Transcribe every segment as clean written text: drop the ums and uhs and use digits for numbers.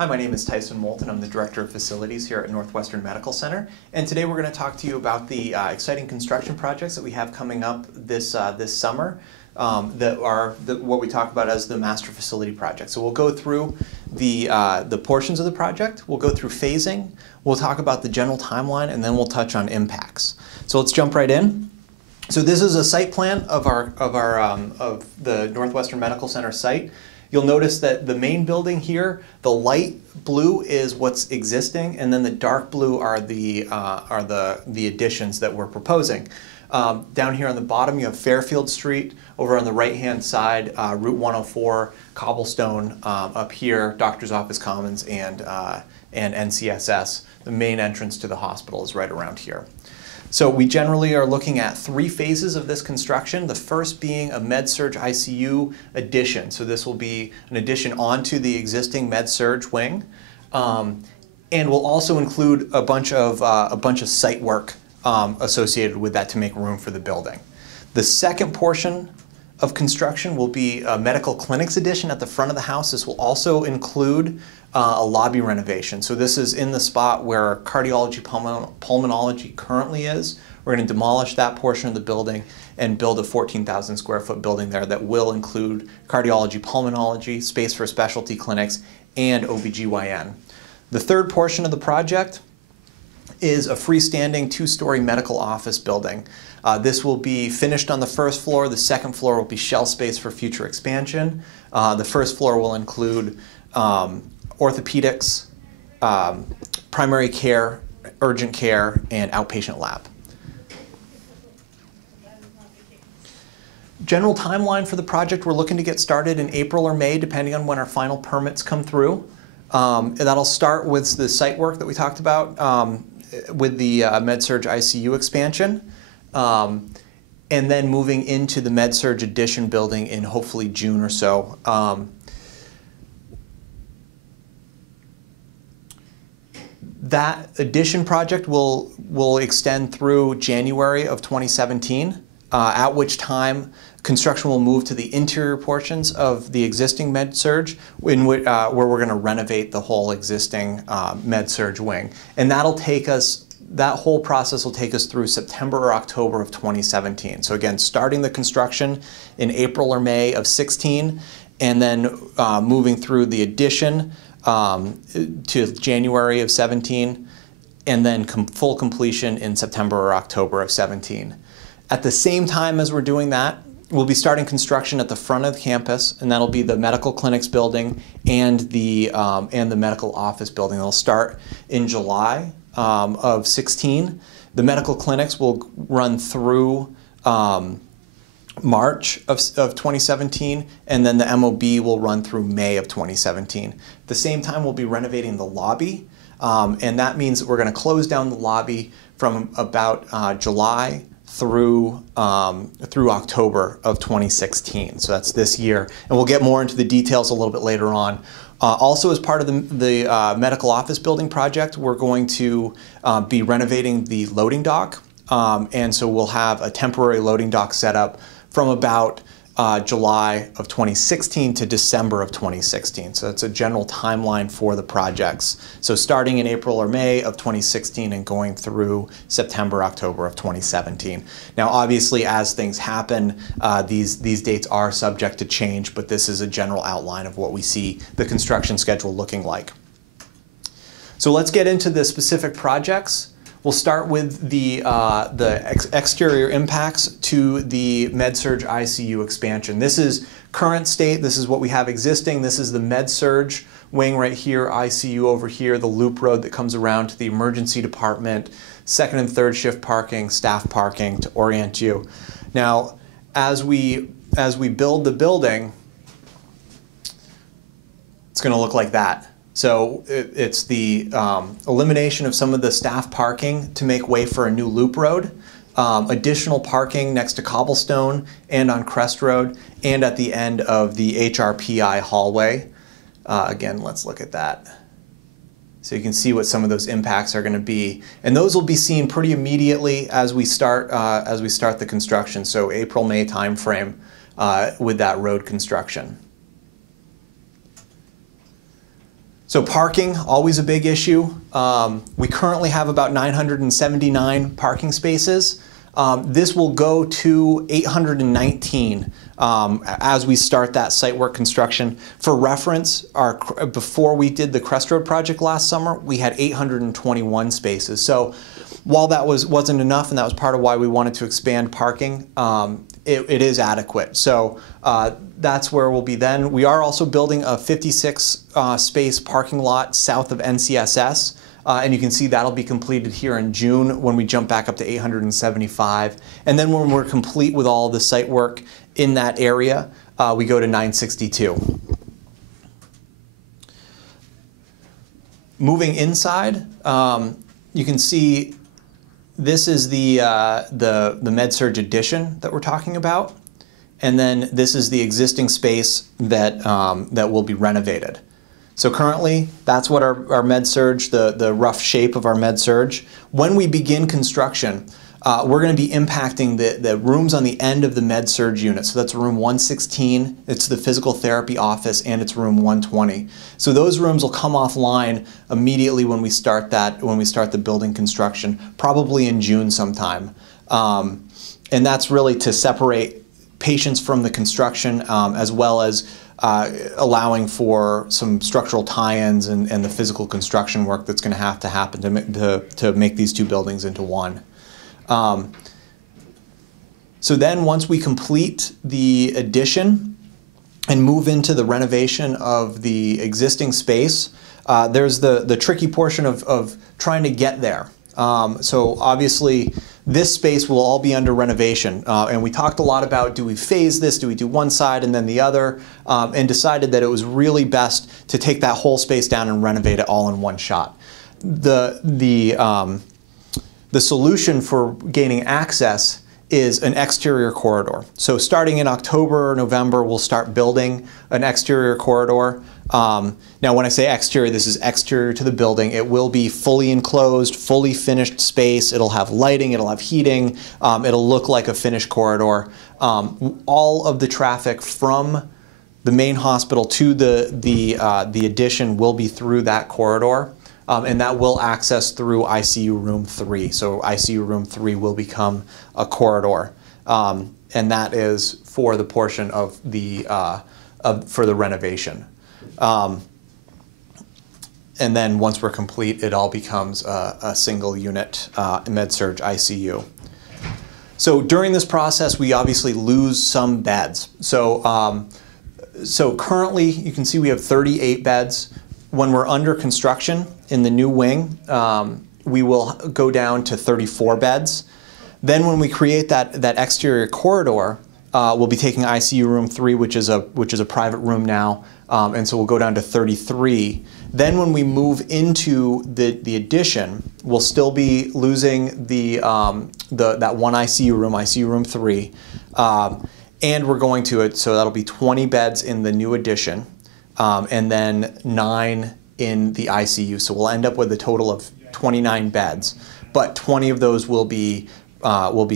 Hi, my name is Tyson Moulton. I'm the Director of Facilities here at Northwestern Medical Center. And today we're going to talk to you about the exciting construction projects that we have coming up this summer that are what we talk about as the master facility project. So we'll go through the portions of the project, we'll go through phasing, we'll talk about the general timeline, and then we'll touch on impacts. So let's jump right in. So this is a site plan of the Northwestern Medical Center site. You'll notice that the main building here, the light blue is what's existing, and then the dark blue are the additions that we're proposing. Down here on the bottom, you have Fairfield Street. Over on the right-hand side, Route 104, Cobblestone. Up here, Doctor's Office Commons and NCSS. The main entrance to the hospital is right around here. So we generally are looking at 3 phases of this construction, the first being a med-surg ICU addition. So this will be an addition onto the existing med-surg wing, and will also include a bunch of site work associated with that to make room for the building. The second portion of construction will be a medical clinics addition at the front of the house. This will also include a lobby renovation. So this is in the spot where cardiology pulmonology currently is. We're going to demolish that portion of the building and build a 14,000 square foot building there that will include cardiology pulmonology, space for specialty clinics, and OBGYN. The third portion of the project is a freestanding 2-story medical office building. This will be finished on the first floor. The second floor will be shell space for future expansion. The first floor will include orthopedics, primary care, urgent care, and outpatient lab. General timeline for the project, we're looking to get started in April or May, depending on when our final permits come through. That'll start with the site work that we talked about with the med-surg ICU expansion, and then moving into the med-surg addition building in hopefully June or so. That addition project will extend through January of 2017, at which time construction will move to the interior portions of the existing med-surg, where we're going to renovate the whole existing med-surg wing. And that whole process will take us through September or October of 2017. So again, starting the construction in April or May of 16, and then moving through the addition to January of 17, and then full completion in September or October of 17. At the same time as we're doing that, we'll be starting construction at the front of the campus, and that'll be the medical clinics building and the medical office building. They'll start in July of 16. The medical clinics will run through March of 2017, and then the MOB will run through May of 2017. At the same time, we'll be renovating the lobby, and that means that we're going to close down the lobby from about July through October of 2016. So that's this year, and we'll get more into the details a little bit later on. Also, as part of the medical office building project, we're going to be renovating the loading dock, and so we'll have a temporary loading dock set up from about July of 2016 to December of 2016. So that's a general timeline for the projects. So starting in April or May of 2016 and going through September, October of 2017. Now obviously as things happen, these dates are subject to change, but this is a general outline of what we see the construction schedule looking like. So let's get into the specific projects. We'll start with the exterior impacts to the med-surg ICU expansion. This is current state. This is what we have existing. This is the med-surg wing right here, ICU over here, the loop road that comes around to the emergency department, second and third shift parking, staff parking to orient you. Now, as we build the building, it's going to look like that. So it's the elimination of some of the staff parking to make way for a new loop road, additional parking next to Cobblestone and on Crest Road, and at the end of the HRPI hallway. Again, let's look at that. So you can see what some of those impacts are going to be, and those will be seen pretty immediately as we start the construction. So April-May timeframe with that road construction. So parking, always a big issue. We currently have about 979 parking spaces. This will go to 819 as we start that site work construction. For reference, before we did the Crest Road project last summer, we had 821 spaces. So while that wasn't enough, and that was part of why we wanted to expand parking, it is adequate. So that's where we'll be then. We are also building a 56 space parking lot south of NCSS. And you can see that'll be completed here in June when we jump back up to 875. And then when we're complete with all the site work in that area, we go to 962. Moving inside, you can see this is the med-surg addition that we're talking about. And then this is the existing space that, that will be renovated. So currently, that's what our med-surg, the rough shape of our med-surg. When we begin construction, we're going to be impacting the rooms on the end of the med-surg unit. So that's room 116, it's the physical therapy office, and it's room 120. So those rooms will come offline immediately when we start the building construction, probably in June sometime. And that's really to separate patients from the construction, as well as allowing for some structural tie-ins and the physical construction work that's going to have to happen to make these two buildings into one. So then once we complete the addition and move into the renovation of the existing space, there's the tricky portion of trying to get there. So obviously this space will all be under renovation, and we talked a lot about, do we phase this, do we do one side and then the other, and decided that it was really best to take that whole space down and renovate it all in one shot. The solution for gaining access is an exterior corridor. So starting in October or November, we'll start building an exterior corridor. Now when I say exterior, this is exterior to the building. It will be fully enclosed, fully finished space. It'll have lighting, it'll have heating, it'll look like a finished corridor. All of the traffic from the main hospital to the addition will be through that corridor. And that will access through ICU room 3. So ICU room 3 will become a corridor. And that is for the portion of the, for the renovation. And then once we're complete, it all becomes a single unit med-surg ICU. So during this process, we obviously lose some beds. So, so currently, you can see we have 38 beds. When we're under construction in the new wing, we will go down to 34 beds. Then when we create that exterior corridor, we'll be taking ICU room 3, which is a private room now, and so we'll go down to 33. Then when we move into the addition, we'll still be losing that one ICU room 3, and we're going to it, so that'll be 20 beds in the new addition. And then 9 in the ICU. So we'll end up with a total of 29 beds, but 20 of those will be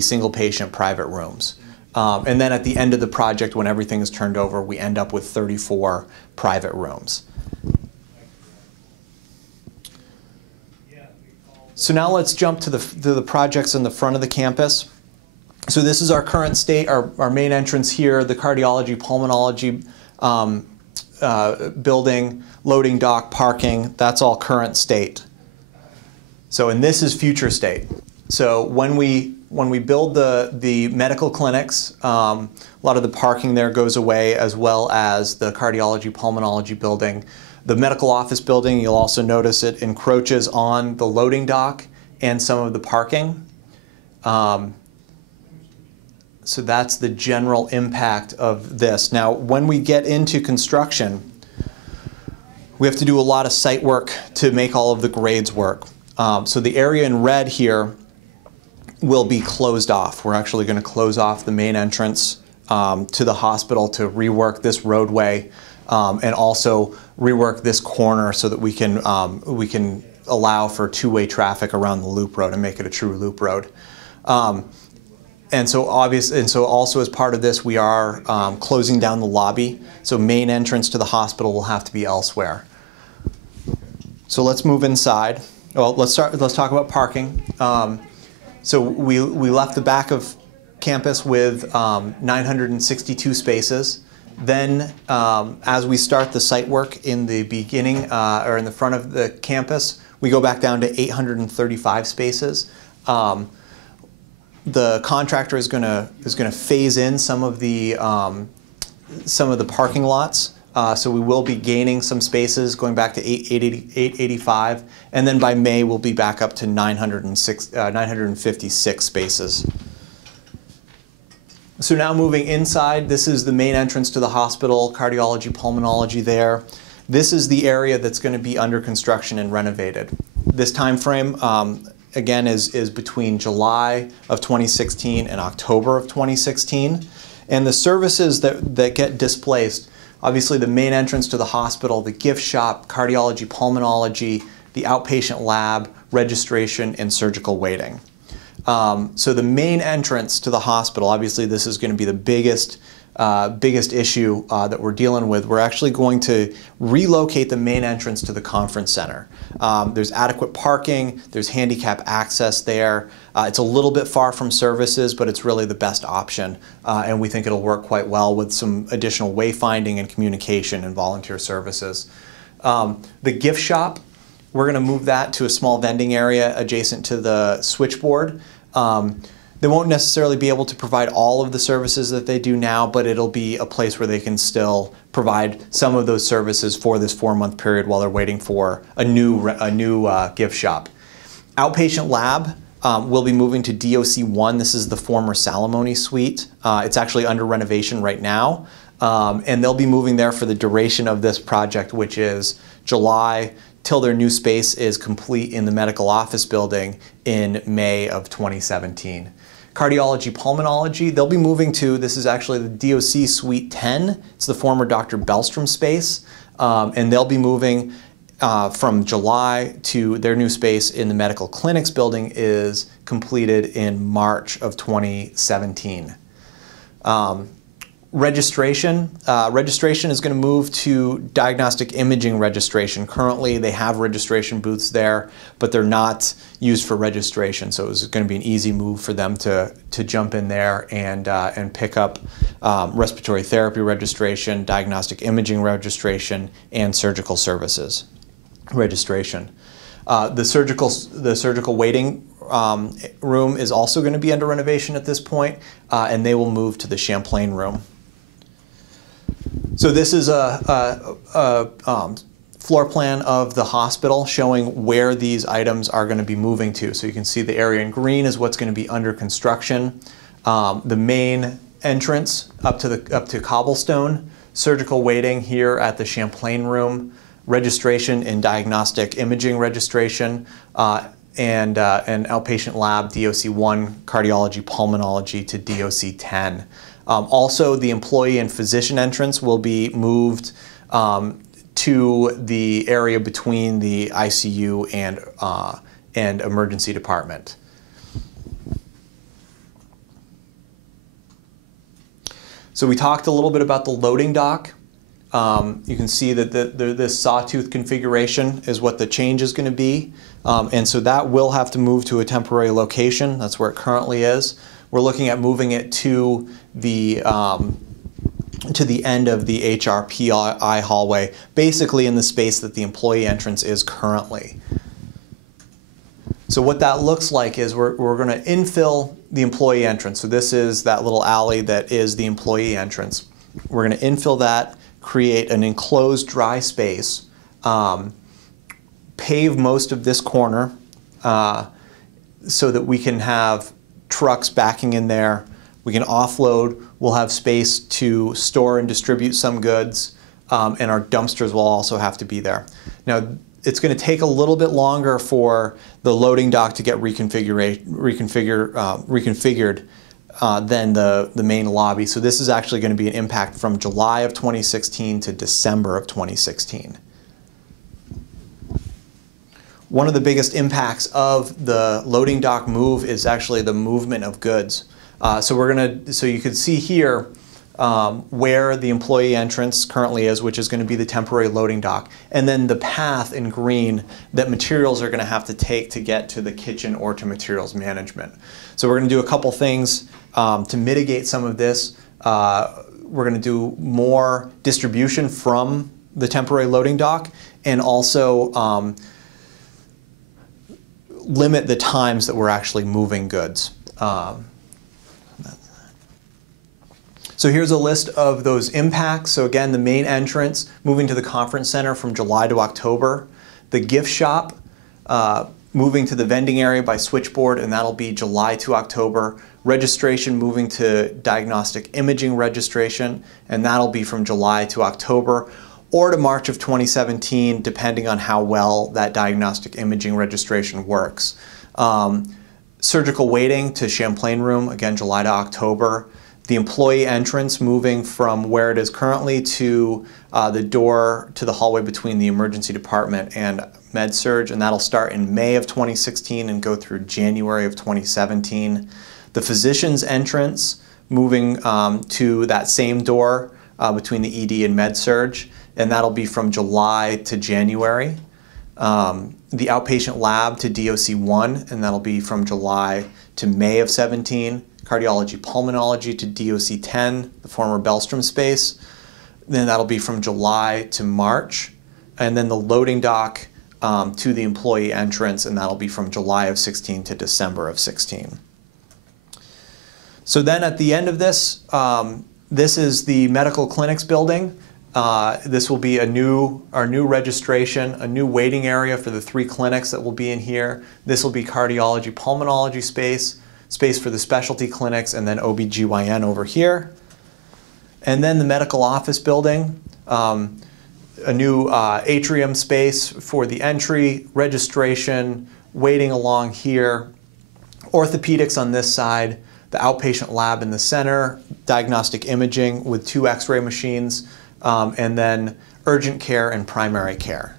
single patient private rooms. And then at the end of the project, when everything is turned over, we end up with 34 private rooms. So now let's jump to the projects in the front of the campus. So this is our current state, our main entrance here, the cardiology, pulmonology, building, loading dock, parking, that's all current state. So, and this is future state. So when we build the medical clinics, a lot of the parking there goes away, as well as the cardiology, pulmonology building. The medical office building, you'll also notice it encroaches on the loading dock and some of the parking. So that's the general impact of this. Now, when we get into construction, we have to do a lot of site work to make all of the grades work. So the area in red here will be closed off. We're actually going to close off the main entrance to the hospital to rework this roadway and also rework this corner so that we can allow for two-way traffic around the loop road and make it a true loop road. And so also as part of this, we are closing down the lobby. So main entrance to the hospital will have to be elsewhere. So let's move inside. Well, let's talk about parking. So we left the back of campus with 962 spaces. Then, as we start the site work in the beginning or in the front of the campus, we go back down to 835 spaces. The contractor is going to phase in some of the parking lots. So we will be gaining some spaces, going back to 885, and then by May we'll be back up to 956 spaces. So now moving inside, this is the main entrance to the hospital, cardiology, pulmonology there. This is the area that's going to be under construction and renovated. This time frame, again, is between July of 2016 and October of 2016. And the services that get displaced, obviously the main entrance to the hospital, the gift shop, cardiology, pulmonology, the outpatient lab, registration, and surgical waiting. So the main entrance to the hospital, obviously this is going to be the biggest issue that we're dealing with. We're actually going to relocate the main entrance to the conference center. There's adequate parking, there's handicap access there. It's a little bit far from services, but it's really the best option. And we think it'll work quite well with some additional wayfinding and communication and volunteer services. The gift shop, we're going to move that to a small vending area adjacent to the switchboard. They won't necessarily be able to provide all of the services that they do now, but it'll be a place where they can still provide some of those services for this 4-month period while they're waiting for a new gift shop. Outpatient lab will be moving to DOC 1. This is the former Salamone suite. It's actually under renovation right now, and they'll be moving there for the duration of this project, which is July till their new space is complete in the medical office building in May of 2017. Cardiology, pulmonology, they'll be moving to, this is actually the DOC Suite 10. It's the former Dr. Bellstrom space. And they'll be moving from July to their new space in the medical clinics building is completed in March of 2017. Registration. Registration is going to move to diagnostic imaging registration. Currently, they have registration booths there, but they're not used for registration. So it's going to be an easy move for them to jump in there and pick up respiratory therapy registration, diagnostic imaging registration, and surgical services registration. The surgical waiting room is also going to be under renovation at this point, and they will move to the Champlain room. So this is a floor plan of the hospital showing where these items are going to be moving to. So you can see the area in green is what's going to be under construction. The main entrance up to cobblestone, surgical waiting here at the Champlain room, registration and diagnostic imaging registration, and an outpatient lab, DOC 1, cardiology, pulmonology to DOC 10. Also, the employee and physician entrance will be moved to the area between the ICU and emergency department. So we talked a little bit about the loading dock. You can see that this sawtooth configuration is what the change is going to be. And so that will have to move to a temporary location. That's where it currently is. We're looking at moving it to the end of the HRPI hallway, basically in the space that the employee entrance is currently. So what that looks like is we're going to infill the employee entrance. So this is that little alley that is the employee entrance. We're going to infill that, create an enclosed dry space, pave most of this corner so that we can have trucks backing in there. We can offload. We'll have space to store and distribute some goods, and our dumpsters will also have to be there. Now, it's going to take a little bit longer for the loading dock to get reconfigured than the main lobby. So this is actually going to be an impact from July of 2016 to December of 2016. One of the biggest impacts of the loading dock move is actually the movement of goods. So you can see here, where the employee entrance currently is, which is going to be the temporary loading dock, and then the path in green that materials are going to have to take to get to the kitchen or to materials management. So we're going to do a couple things to mitigate some of this. We're going to do more distribution from the temporary loading dock, and also limit the times that we're actually moving goods. So here's a list of those impacts. So again, the main entrance, moving to the conference center from July to October. The gift shop, moving to the vending area by switchboard, and that'll be July to October. Registration moving to diagnostic imaging registration, and that'll be from July to October, or to March of 2017, depending on how well that diagnostic imaging registration works. Surgical waiting to Champlain room, again, July to October. The employee entrance moving from where it is currently to the door to the hallway between the emergency department and med-surg, and that'll start in May of 2016 and go through January of 2017. The physician's entrance moving to that same door between the ED and med-surg, and that'll be from July to January. The outpatient lab to DOC 1, and that'll be from July to May of 17. Cardiology pulmonology to DOC 10, the former Bellstrom space. Then that'll be from July to March. And then the loading dock to the employee entrance, and that'll be from July of 16 to December of 16. So then at the end of this, this is the medical clinics building. This will be our new registration, a new waiting area for the 3 clinics that will be in here. This will be cardiology pulmonology space for the specialty clinics, and then OBGYN over here. And then the medical office building, a new atrium space for the entry, registration, waiting along here, orthopedics on this side, the outpatient lab in the center, diagnostic imaging with 2 x-ray machines, and then urgent care and primary care.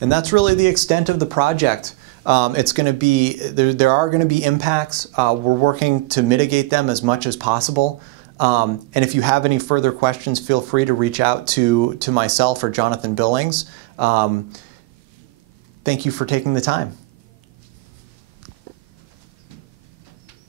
And that's really the extent of the project. It's going to be, there are going to be impacts. We're working to mitigate them as much as possible. And if you have any further questions, feel free to reach out to myself or Jonathan Billings. Thank you for taking the time.